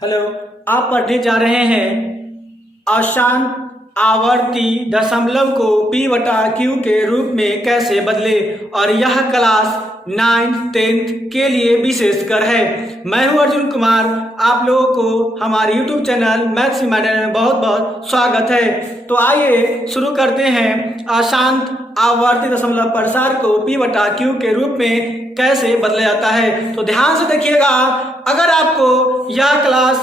Hello. आप पढ़ने जा रहे हैं अशांत आवर्ती दशमलव को p बटा q के रूप में कैसे बदले, और यह क्लास 9th 10th के लिए विशेषकर है। मैं हूं अर्जुन कुमार। आप लोगों को हमारे YouTube चैनल मैथ्स रिमाइंडर में बहुत बहुत स्वागत है। तो आइए शुरू करते हैं। अशांत आवर्ती दशमलव प्रसार को p बटा q के रूप में कैसे बदला जाता है। तो ध्यान से देखिएगा। अगर आपको यह क्लास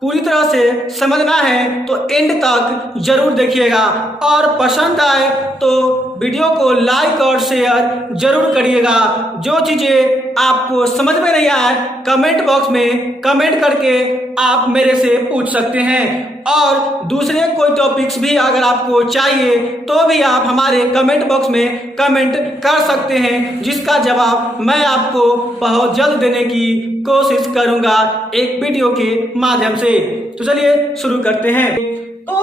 पूरी तरह से समझना है तो एंड तक जरूर देखिएगा, और पसंद आए तो वीडियो को लाइक और शेयर जरूर करिएगा। जो चीजें आपको समझ में नहीं आए कमेंट बॉक्स में कमेंट करके आप मेरे से पूछ सकते हैं, और दूसरे कोई टॉपिक्स भी अगर आपको चाहिए तो भी आप हमारे कमेंट बॉक्स में कमेंट कर सकते हैं, जिसका जवाब मैं आपको बहुत जल्द देने की कोशिश करूंगा एक वीडियो के माध्यम से। तो चलिए शुरू करते हैं। तो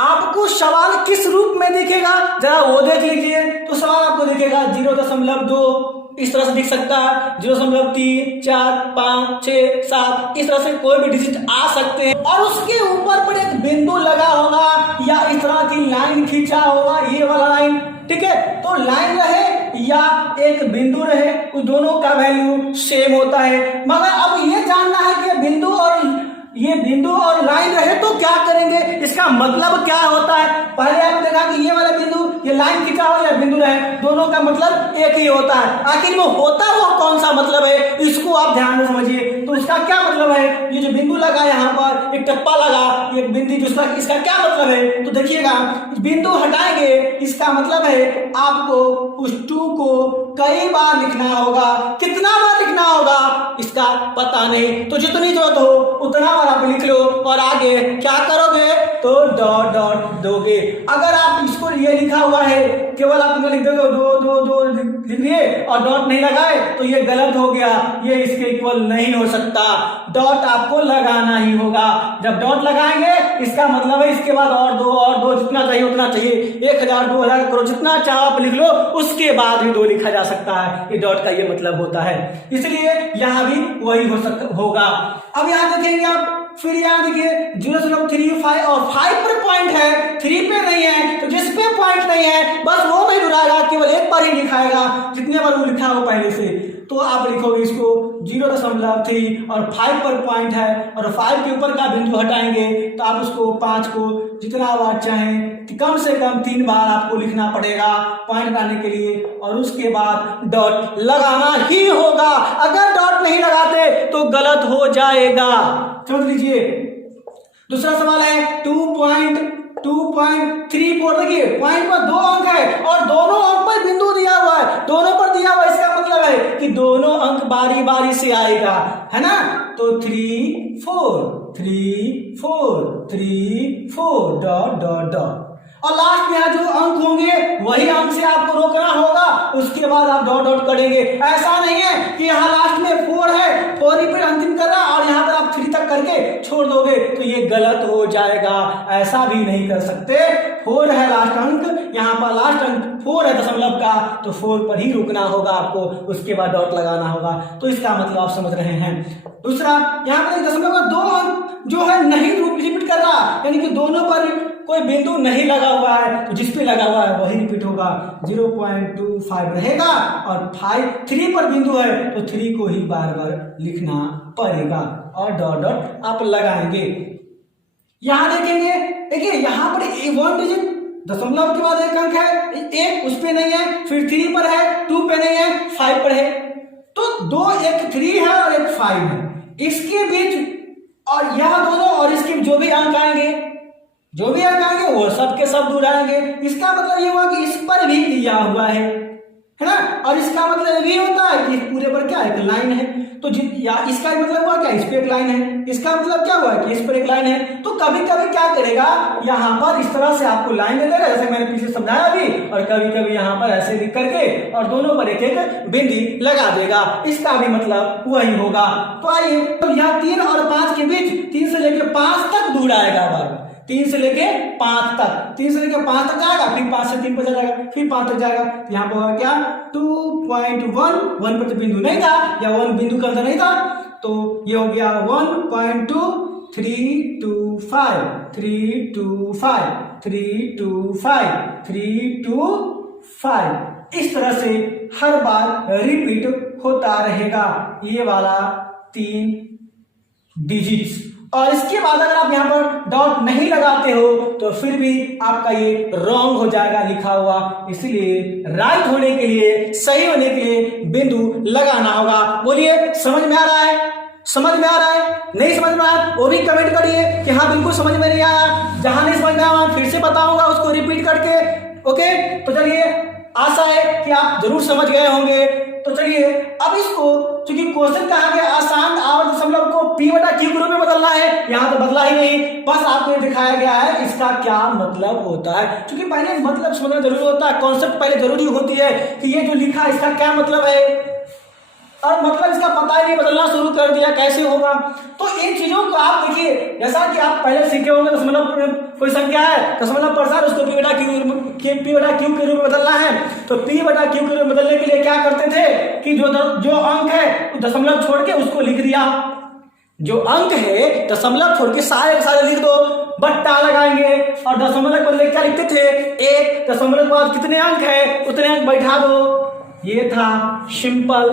आपको सवाल किस रूप में दिखेगा जरा वो देख लीजिए। तो सवाल आपको दिखेगा 0.2 इस तरह से दिख सकता है, 0.3, 4, 5, 6, 7 इस तरह से कोई भी डिजिट आ सकते हैं, और उसके ऊपर पर एक बिंदु लगा होगा या इस तरह की लाइन खींचा होगा, ये वाला लाइन। ठीक है, तो लाइन रहे या एक बिंदु रहे, उस दोनों का वैल्यू सेम होता है। मगर अब ये जानना है कि ये बिंदु और लाइन रहे तो क्या करेंगे, इसका मतलब क्या होता है। पहले आपने देखा कि ये वाला बिंदु ये लाइन खींचा हो या बिंदु रहे, दोनों का मतलब एक ही होता है। आखिर वो होता वो कौन सा मतलब है, इसको आप ध्यान से समझिए। तो इसका क्या मतलब है, ये जो बिंदु लगा यहाँ पर एक टप्पा लगा, एक बिंदु दूसरा, इसका क्या मतलब है। तो देखिएगा, बिंदु हटाएंगे, इसका मतलब है आपको उस 2 को कई बार लिखना होगा। कितना बार लिखना होगा इसका पता नहीं, तो जितनी जरूरत हो उतना बार आप लिख लो, और आगे क्या करोगे तो डॉट डॉट दोगे। अगर आप इसको ये लिखा हुआ है केवल आप लिख दोगे 2 लिख दिए और डॉट नहीं लगाए तो ये गलत हो गया, ये इसके इक्वल नहीं हो सकता। डॉट आपको लगाना ही होगा। जब डॉट लगाएंगे इसका मतलब है इसके बाद और दो जितना चाहिए उतना चाहिए, 1000 2000 करो, जितना चाहो आप लिख लो, उसके बाद भी 2 लिखा जा सकता है। ये डॉट का ये मतलब होता है, इसलिए यहां भी वही होगा। अब यहां देखेंगे आप, फिर यहां देखिए 0.35 और 5 पर पॉइंट है, 3 पे नहीं है। तो जिस पे पॉइंट नहीं है बस वो नहीं जुड़ाएगा, केवल एक बार ही लिखाएगा, जितने बार वो लिखा हो पहले से। तो आप लिखोगे इसको 0.3 और 5 पर पॉइंट है, और 5 के ऊपर का बिंदु हटाएंगे तो आप उसको 5 को जितना बार चाहें कम से कम 3 बार आपको लिखना पड़ेगा पॉइंट हटाने के लिए, और उसके बाद डॉट लगाना ही होगा। अगर डॉट नहीं लगाते तो गलत हो जाएगा, समझ लीजिए। दूसरा सवाल है 2.34। देखिए पॉइंट पर 2 अंक है और दोनों अंक पर बिंदु दिया हुआ है, दोनों पर दिया हुआ है, इसका मतलब है कि दोनों अंक बारी बारी से आएगा, है ना। तो 3 4 डॉट डॉट डॉट, और लास्ट में यहाँ जो अंक होंगे वही अंक से आपको रोकना होगा, उसके बाद आप डॉट डॉट करेंगे। ऐसा नहीं है कि यहाँ लास्ट में 4 है, 4 रिपीट अंतिम कर रहा और यहाँ पर आप 3 तक करके छोड़ दोगे तो ये गलत हो जाएगा। ऐसा भी नहीं कर सकते। 4 है लास्ट अंक, यहाँ पर लास्ट अंक 4 है दशमलव का, तो 4 पर ही रुकना होगा आपको, उसके बाद डॉट लगाना होगा। तो इसका मतलब आप समझ रहे हैं। दूसरा, यहाँ पर दशमलव का 2 अंक जो है नहीं रिपीट कर रहा, यानी कि दोनों पर कोई बिंदु नहीं लगा हुआ है, तो जिस पे लगा हुआ है वही रिपीट होगा। 0.25 रहेगा, और 3 पर बिंदु है तो 3 को ही बार बार लिखना पड़ेगा, और डॉट डॉट आप लगाएंगे। यहां देखेंगे, देखिए यहां पर 1 डिजिट दशमलव के बाद एक अंक है, 1 उस पे नहीं है, फिर 3 पर है, 2 पे नहीं है, 5 पर है, तो 2 एक 3 है और एक 5 है, इसके बीच और यह दोनों और इसके जो भी अंक आएंगे वो सब के सब दूर आएंगे। इसका मतलब ये हुआ कि इस पर भी दिया हुआ है ना, और इसका मतलब ये होता है कि इस पूरे पर क्या एक लाइन है, तो इसका मतलब हुआ क्या, इस पे एक लाइन है, इसका मतलब क्या हुआ कि इस पर एक लाइन है। तो कभी कभी क्या करेगा, यहाँ पर इस तरह से आपको लाइन दे देगा जैसे मैंने पीछे समझाया भी, और कभी कभी यहाँ पर ऐसे लिख करके और दोनों पर एक एक बिंदी लगा देगा, इसका भी मतलब वही होगा। तो आइए, तो यहाँ 3 और 5 के बीच 3 से लेकर 5 तक दूर आएगा, बार 3 से लेके 5 तक, 3 से लेके 5 तक जाएगा, फिर 5 से 3 पर जाएगा, फिर 5 तक जाएगा। यहाँ पर होगा क्या 2.1, 1 पर तो बिंदु नहीं था या 1 बिंदु के अंदर नहीं था, तो ये हो गया 1.2 325 325 325 325 इस तरह से हर बार रिपीट होता रहेगा ये वाला 3 डिजिट्स। और इसके बाद अगर आप यहाँ पर डॉट नहीं लगाते हो तो फिर भी आपका ये रॉन्ग हो जाएगा लिखा हुआ, इसलिए राइट होने के लिए, सही होने के लिए बिंदु लगाना होगा। बोलिए समझ में आ रहा है? समझ में आ रहा है? नहीं समझ में आया वो भी कमेंट करिए कि हाँ बिल्कुल समझ में नहीं आया। जहां नहीं समझ में आया फिर से बताऊंगा उसको रिपीट करके। ओके, तो चलिए, आशा है कि आप जरूर समझ गए होंगे। तो चलिए अब इसको, क्योंकि क्वेश्चन कहा गया आसान आवर्त दशमलव को p बटा q के रूप में बदलना है, यहाँ तो बदला ही नहीं, बस आपको दिखाया गया है इसका क्या मतलब होता है। क्योंकि पहले मतलब समझना जरूरी होता है, कॉन्सेप्ट पहले जरूरी होती है कि ये जो लिखा है इसका क्या मतलब है, और मतलब इसका पता ही नहीं, बदलना शुरू कर दिया कैसे होगा। तो इन चीजों को आप देखिए, जैसा कि आप पहले सीखे होंगे दशमलव कोई संख्या है, दशमलव प्रसार उसको p बटा q के रूप में बदलना है। तो p बटा q के रूप में बदलने के लिए क्या करते थे कि जो अंक है दशमलव छोड़ के उसको लिख दिया, जो अंक है दशमलव छोड़ के सारे लिख दो, बट्टा लगाएंगे और दशमलव के बदले क्या लिखते थे, एक दशमलव के बाद कितने अंक है उतने अंक बैठा दो। ये था सिंपल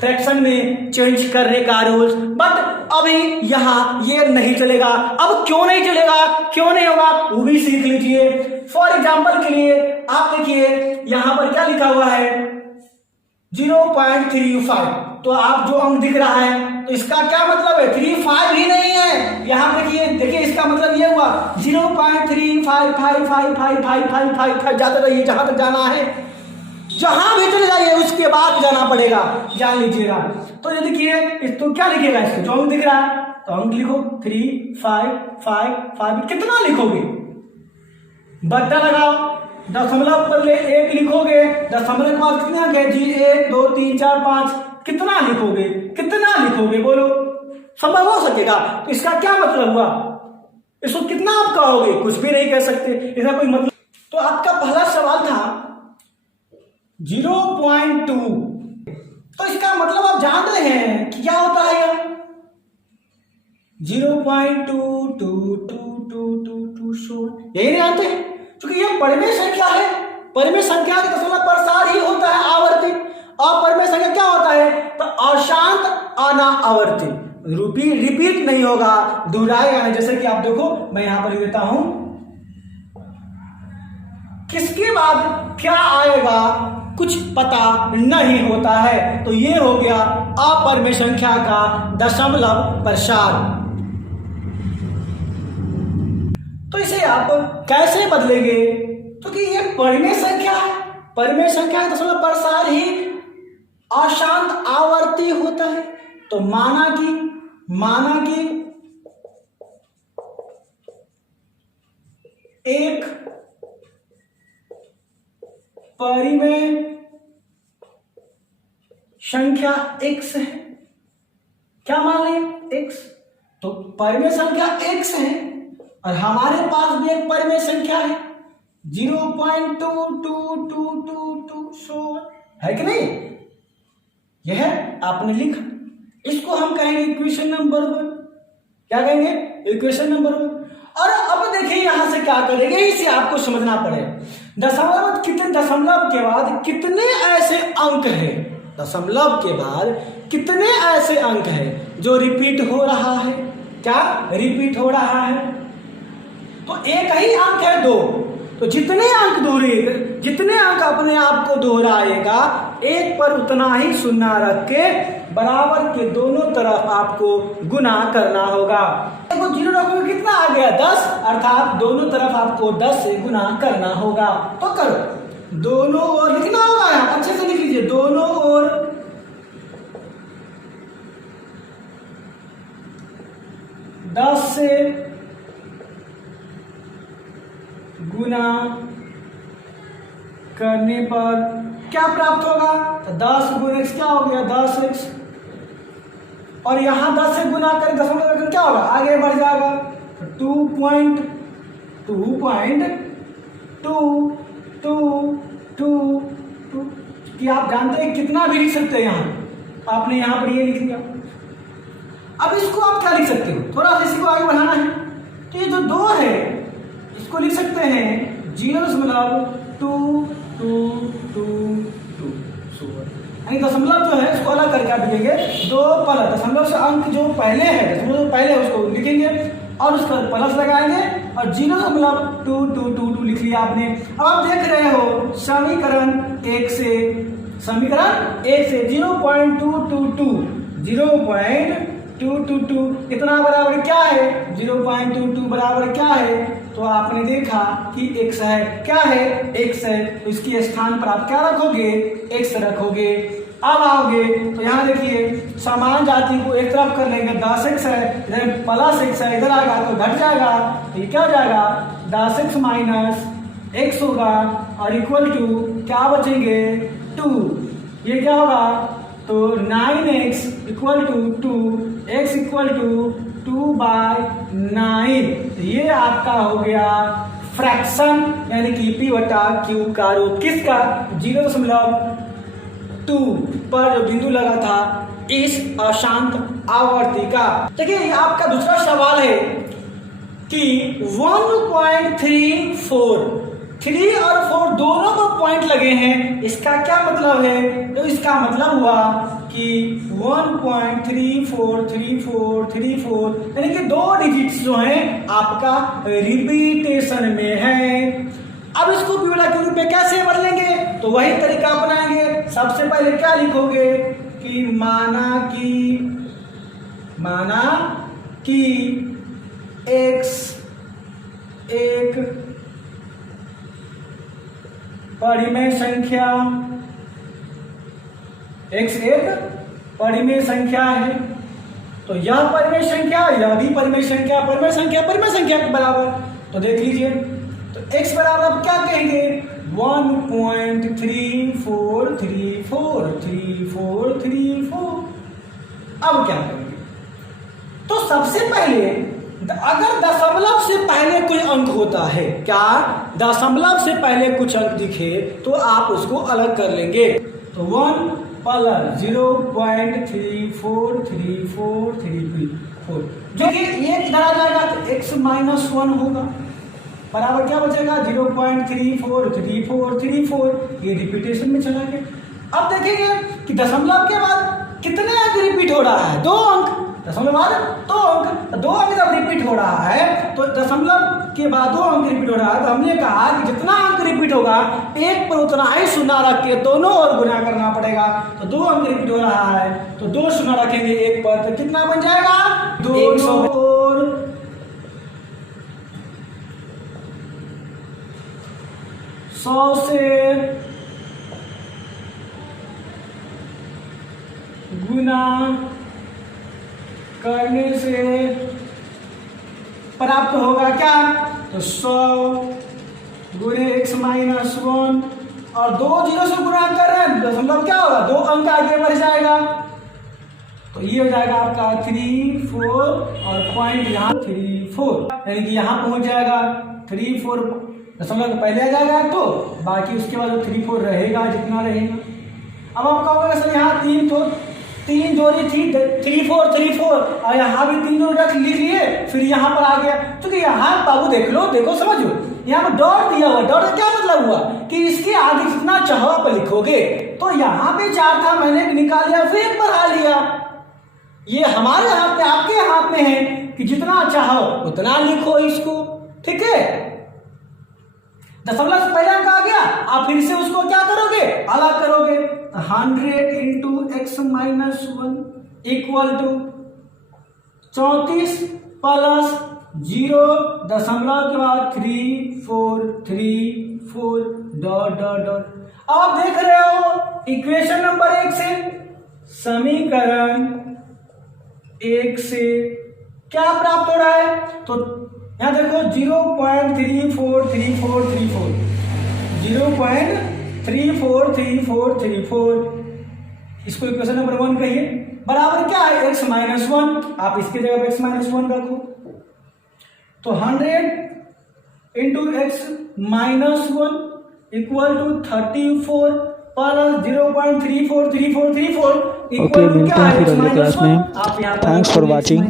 फ्रैक्शन में चेंज करने का रूल्स। बट अभी यहाँ ये नहीं चलेगा। अब क्यों नहीं चलेगा, क्यों नहीं होगा वो भी सीख लीजिए। फॉर एग्जांपल के लिए आप देखिए यहाँ पर क्या लिखा हुआ है 0.35, तो आप जो अंक दिख रहा है तो इसका क्या मतलब है, 35 ही नहीं है। यहाँ देखिए इसका मतलब ये हुआ 0.35555555 जाते रहिए जहां तक जाना है, जहां भी चले जाइए उसके बाद जाना पड़ेगा, जान लीजिएगा। तो ये देखिए तो क्या लिखिएगा, इसको जो अंक दिख रहा है तो अंक लिखो 3555, कितना लिखोगे, बट्टा लगाओ, दशमलव पर ले 1 लिखोगे, दशमलव के बाद कितने अंक है जी 1 2 3 4 5, कितना लिखोगे, कितना लिखोगे बोलो, संभव हो सकेगा। तो इसका क्या मतलब हुआ, इसको कितना आप कहोगे, कुछ भी नहीं कह सकते, इसका कोई मतलब। तो आपका पहला सवाल था 0.2, तो इसका मतलब आप जान रहे हैं कि क्या होता है यार 0.2222222, यही नहीं जानते, क्योंकि ये परिमेय संख्या है, परिमेय संख्या के दशमलव प्रसार ही होता है आवर्ती, अपरिमेय संख्या क्या होता है तो अशांत अना आवर्ती, रिपीट नहीं होगा, दोहराएगा नहीं। जैसे कि आप देखो मैं यहां पर देता हूं, किसके बाद क्या आएगा कुछ पता नहीं होता है, तो ये हो गया अपरिमेय संख्या का दशमलव प्रसार। तो इसे आप कैसे बदलेंगे, क्योंकि ये परिमेय संख्या है, परिमेय संख्या का दशमलव प्रसार ही अशांत आवर्ती होता है। तो माना कि एक परिमेय संख्या x है, क्या मान लें x, तो परिमेय संख्या x है और हमारे पास भी एक परिमेय संख्या है 0.22222 है कि नहीं, यह आपने लिखा, इसको हम कहेंगे इक्वेशन नंबर 1। क्या कहेंगे, इक्वेशन नंबर 1। और अब देखिए यहां से क्या करेंगे, इसे आपको समझना पड़ेगा, दशमलव के बाद कितने ऐसे अंक हैं, दशमलव के बाद कितने ऐसे अंक हैं जो रिपीट हो रहा है, क्या रिपीट हो रहा है, तो एक ही अंक है 2, तो जितने अंक अपने आप को दोहराएगा एक पर उतना ही शून्य रख के बराबर के दोनों तरफ आपको गुना करना होगा। देखो 0 रखोगे कितना आ गया 10, अर्थात दोनों तरफ आपको 10 से गुना करना होगा। तो करो, दोनों ओर लिखना होगा, अच्छे से लिख लीजिए, दोनों ओर 10 से गुना करने पर क्या प्राप्त होगा, तो 10 गुना x क्या हो गया 10x, और यहां 10 से गुना करें दशमलव क्या होगा, आगे बढ़ जाएगा 2.22222 कि आप जानते हैं कितना भी लिख सकते हैं, यहां आपने यहां पर ये लिख दिया। अब इसको आप क्या लिख सकते हो, थोड़ा सा इसको आगे लिखते हैं 0.2222 यानी दशमलव जो है इसको अलग करके आप लिखेंगे, दो प्लस दशमलव से अंक जो पहले है, दशमलव जो पहले है उसको लिखेंगे और उसका प्लस लगाएंगे और 0.2222 लिख लिया आपने। अब आप देख रहे हो समीकरण 1 से 0.222 इतना बराबर क्या है, 0.22 बराबर क्या है, तो आपने देखा कि x है, क्या है x है, तो इसके स्थान पर आप क्या रखोगे, x रखोगे। अब आओगे तो यहाँ देखिए समान जाति को एक तरफ कर लेंगे, 10x है इधर प्लस x है, इधर आएगा तो घट जाएगा, तो ये क्या हो जाएगा 10x माइनस x होगा और इक्वल टू क्या बचेंगे 2, ये क्या होगा तो 9x equal to 2, x equal to 2/9, ये आपका हो गया फ्रैक्शन यानी कि P/Q का रूप किसका 0.2 पर जो बिंदु लगा था इस अशांत आवर्ती का। देखिए आपका दूसरा सवाल है कि 1.34 3 और 4 दोनों को पॉइंट लगे हैं, इसका क्या मतलब है, तो इसका मतलब हुआ कि 1.343434 यानी कि 2 डिजिट्स जो हैं आपका रिपीटेशन में है। अब इसको P/Q रूप में कैसे बदलेंगे, तो वही तरीका अपनाएंगे। सबसे पहले क्या लिखोगे कि माना कि x एक परिमेय संख्या, x एक परिमेय संख्या है, तो यह परिमेय संख्या यह भी परिमेय संख्या के बराबर। तो देख लीजिए तो x बराबर अब क्या कहेंगे 1.343434। अब क्या करेंगे, तो सबसे पहले अगर दशमलव से पहले कोई अंक होता है, क्या दशमलव से पहले कुछ अंक दिखे तो आप उसको अलग कर लेंगे। तो 1 प्लस 0.343434 जो कि ये इधर आ जाएगा तो x माइनस 1 होगा बराबर क्या बचेगा 0.343434, ये रिपीटेशन में चला गया। अब देखेंगे कि दशमलव के बाद कितने अंक रिपीट हो रहा है, 2 अंक, दशमलव बाद 2 अंक जब रिपीट हो रहा है तो दशमलव के बाद 2 अंक रिपीट हो रहा है, तो हमने कहा कि जितना अंक रिपीट होगा एक पर उतना ही शून्य रख के दोनों और गुना करना पड़ेगा। तो 2 अंक रिपीट हो रहा है तो 2 शून्य रखेंगे एक पर, तो कितना बन जाएगा 200 और 100 से गुना करने से प्राप्त होगा क्या, तो 100 गुणे x माइनस 1 और 2 जीरो से गुणा कर रहे हैं दशमलव क्या होगा 2 अंक आगे बढ़ जाएगा, तो ये हो जाएगा आपका 34 और पॉइंट यहाँ 34 यानी कि यहाँ पहुंच जाएगा 34 दशमलव के पहले आ जाएगा, तो बाकी उसके बाद 34 रहेगा जितना रहेगा। अब आप कहोगे सर यहाँ 3 जोड़ी थी 34 और यहाँ भी 3 जोड़ी रख लिख लिए, फिर यहाँ पर आ गया, तो यहाँ बाबू देखो समझो यहाँ पर डॉट दिया हुआ, डॉट का क्या मतलब हुआ कि इसके आगे जितना चाहो आप लिखोगे, तो यहाँ पे 4 था मैंने निकाल लिया फिर एक बढ़ा लिया, ये हमारे हाथ में आपके हाथ में है कि जितना चाहो उतना लिखो इसको, ठीक है। दशमलव से पहले अंक आ गया, आप फिर से उसको क्या करोगे अलग करोगे, 100 into x minus 1 equal to 34 plus 0 दशमलव के बाद 3434 डॉट डॉट डॉट। अब आप देख रहे हो इक्वेशन नंबर 1 से समीकरण 1 से क्या प्राप्त हो रहा है, तो यहाँ देखो 0.3434 इसको इक्वेशन नंबर 1 कहिए, बराबर क्या है x माइनस 1, आप इसके जगह x माइनस 1 रखो, तो 100 into x minus 1 equal to 34 plus 0.3434 equal to क्या है x minus 1। Thanks for watching.